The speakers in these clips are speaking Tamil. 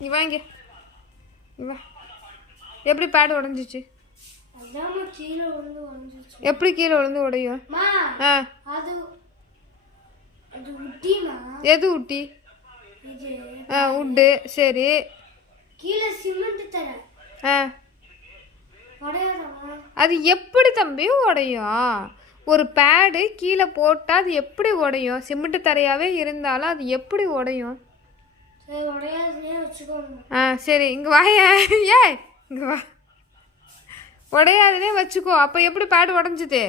நீ வாங்க வா. எப்படி பேடு உடஞ்சிச்சு? எப்படி கீழே விழுந்து உடையும்? எது உட்டி? உட்டு. சரி, கீழே சிமெண்ட் தர அது எப்படி தம்பி உடையும்? ஒரு பேடு கீழே போட்டால் அது எப்படி உடையும்? சிமெண்ட் தரையாகவே இருந்தாலும் அது எப்படி உடையும்? சரி, இங்கே வாயா. ஏ இங்கே வா. உடையாதுனே வச்சுக்கோ. அப்போ எப்படி பேடு உடஞ்சிது?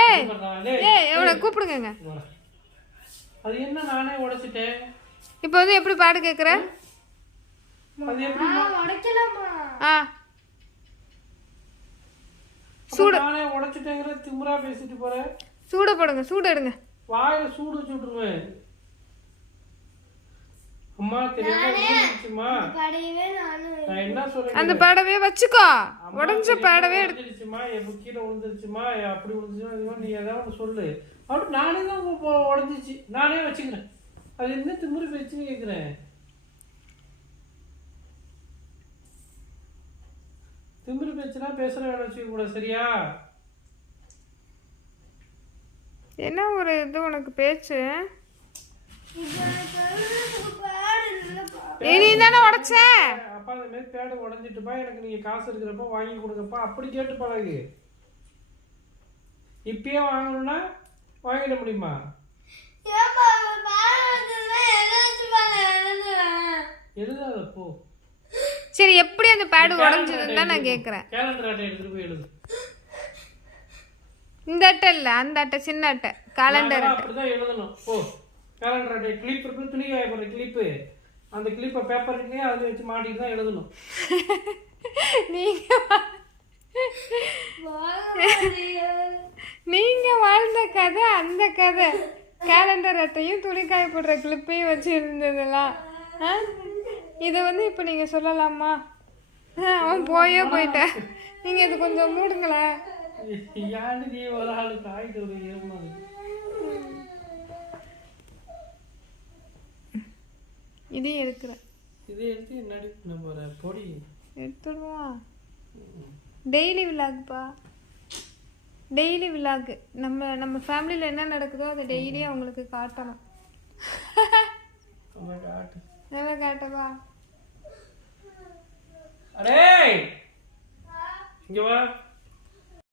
ஏய் ஏய் எவனை கூப்பிடுங்க. அது என்ன நானே உடைச்சிட்டேன். இப்போ வந்து எப்படி பேடு கேட்குற? சூடு நானே உடைச்சிட்டேங்கற திமிரா பேசிட்டு போற. சூடு போடுங்க, சூடு எடுங்க. வாயில சூடு வச்சு விட்டுருவேன். அம்மா தெரியாம வந்துச்சுமா. நான் என்ன சொல்றேன்? அந்த பேடவே வச்சுக்கோ. உடைஞ்ச பேடவே எடுத்துச்சுமா. எப்ப கீழே விழுந்துருச்சுமா, அப்படி விழுந்துச்சுமா, நீ ஏதாவது சொல்லு. அப்படி நானே தான் உடைஞ்சிச்சு. நானே வச்சுக்கிறேன். அது என்ன திமிரு பேச்சுன்னு கேட்குறேன். திமிரு பேச்சுனா பேசுற வேலை வச்சுக்க கூட. சரியா? என்ன ஒரு இது உனக்கு பேச்சு? நீ தானே உடைச்ச. அப்பா அந்த மாதிரி பேடு உடஞ்சிட்டுப்பா, எனக்கு நீங்க காசு இருக்கிறப்ப வாங்கி கொடுங்கப்பா அப்படி கேட்டு பழகு. இப்பயே வாங்கணும்னா வாங்கிட முடியுமா? எழுதாத போ. சரி, எப்படி அந்த பேடு உடைஞ்சதுன்னு தான் நான் கேட்குறேன். கேலண்டர் அட்டை எடுத்துட்டு போய் எழுது. இந்த அட்டை இல்லை, அந்த அட்டை, சின்ன அட்டை, கேலண்டர் அட்டை. அப்படிதான் எழுதணும். போ. கேலண்டர் அட்டை கிளிப் இருக்கு, துணி காய போடுற கிளிப்பு. அந்த கிளிப்பை பேப்பர் இருக்கு, அதில் வச்சு மாட்டிட்டு தான் எழுதணும். நீங்க வாழ்ந்த கதை அந்த கதை. கேலண்டர் அட்டையும் துணி காய போடுற கிளிப்பையும் வச்சு இருந்ததெல்லாம் இதை வந்து இப்போ நீங்கள் சொல்லலாமா? அவன் போயிட்டேன். நீங்கள் இது கொஞ்சம் மூடுங்களேன். யாரு நீ ஒரு ஆளுக்கு ஆயிட்டு ஒரு ஏமாறு. இதையும் எடுக்கிறேன். இதை எடுத்து என்னடி பண்ண போற? பொடி எடுத்துடுவான். டெய்லி விலாகுப்பா, டெய்லி விலாகு. நம்ம ஃபேமிலியில் என்ன நடக்குதோ அதை டெய்லியும் அவங்களுக்கு காட்டணும். நல்லா காட்டவா? அடே இங்க வா.